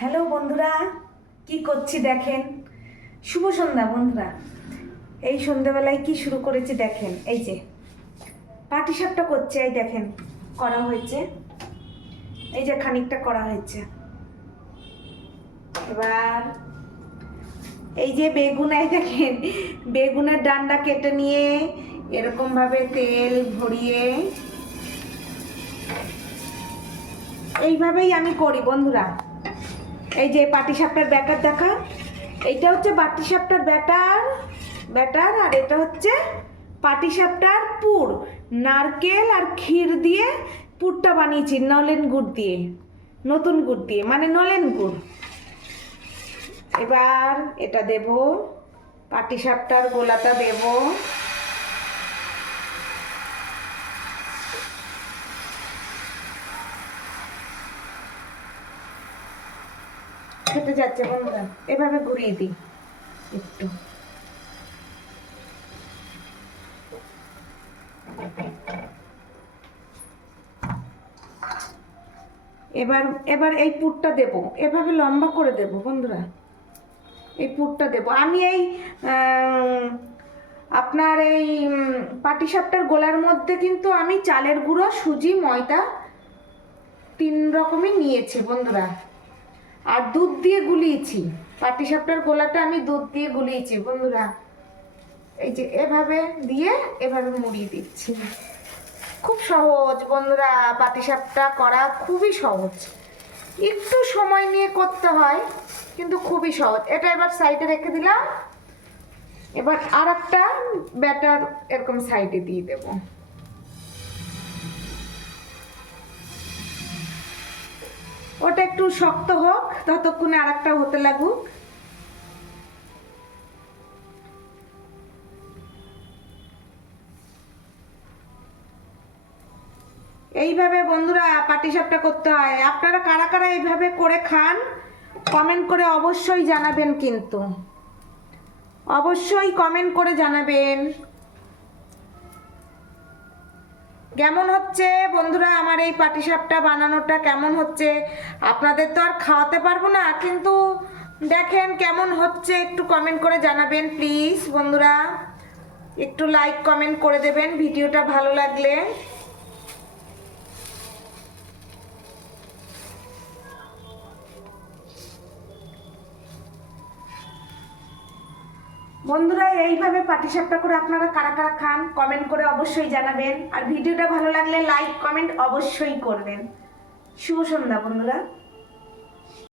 Hello বন্ধুরা, কি করছি দেখেন? শুভ সন্ধ্যা বন্ধুরা। এই সন্ধ্যাবেলায় কি শুরু করেছি দেখেন? এই যে পাটি সাপটা করছে, এই দেখেন, করা হয়েছে। এই যে খানিকটা করা হয়েছে। এবার এই যে বেগুন, এই দেখেন, বেগুনের ডান্ডা কেটে নিয়ে এরকম ভাবে তেল ভরিয়ে এইভাবেই আমি করি বন্ধুরা। এই যে পাটিসাপটার ব্যাটার দেখা। এইটা হচ্ছে পাটিসাপটার ব্যাটার ব্যাটার, আর এটা হচ্ছে পাটিসাপটার পুর। নারকেল আর ক্ষীর দিয়ে পুরটা বানিয়েছি, নলেন গুড় দিয়ে, নতুন গুড় দিয়ে মানে নলেন গুড়। এবার এটা দেব পাটিসাপটার গোলাটা দেব। খেতে যাচ্ছে বন্ধুরা। এভাবে ঘুরিয়ে দিই। একটু। এবার এবার এই পুরটা দেব। এভাবে লম্বা করে দেব বন্ধুরা। এই পুরটা দেব। আমি এই আপনার এই পাটিসাপটার গোলার মধ্যে কিন্তু আমি চালের গুঁড়ো, সুজি, ময়দা তিন রকমই নিয়েছি বন্ধুরা। আর দুধ দিয়ে গুলিয়েছি। পাটিসাপটার গোলাটা আমি দুধ দিয়ে গুলিয়েছি, বন্ধুরা। এই যে এভাবে দিয়ে এভাবে মুড়িয়ে দিচ্ছি। খুব সহজ, বন্ধুরা। পাটিসাপটা করা খুবই সহজ। একটু সময় নিয়ে করতে হয়, কিন্তু খুবই সহজ। এটা এবার সাইডে রেখে দিলাম। এবার আর একটা ব্যাটার এরকম সাইডে দিয়ে দেবো। ওটা একটু শক্ত হোক, ততক্ষণে আর একটা হতে লাগুক। এইভাবে বন্ধুরা পাটিসাপটা করতে হয়। আপনারা কারা কারা এইভাবে করে খান, কমেন্ট করে অবশ্যই জানাবেন কিন্তু। অবশ্যই কমেন্ট করে জানাবেন। কেমন হচ্ছে? বন্ধুরা, আমার এই পাটিসাপটা বানানোটা কেমন হচ্ছে? আপনাদের তো আর খাওয়াতে পারব না, কিন্তু দেখেন কেমন হচ্ছে, একটু কমেন্ট করে জানাবেন প্লিজ বন্ধুরা। একটু লাইক কমেন্ট করে দেবেন, ভিডিওটা ভালো লাগলে। বন্ধুরা, এইভাবে পাটিসাপটা করে আপনারা কারা কারা খান কমেন্ট করে অবশ্যই জানাবেন। আর ভিডিওটা ভালো লাগলে লাইক কমেন্ট অবশ্যই করবেন। শুভ সন্ধ্যা বন্ধুরা।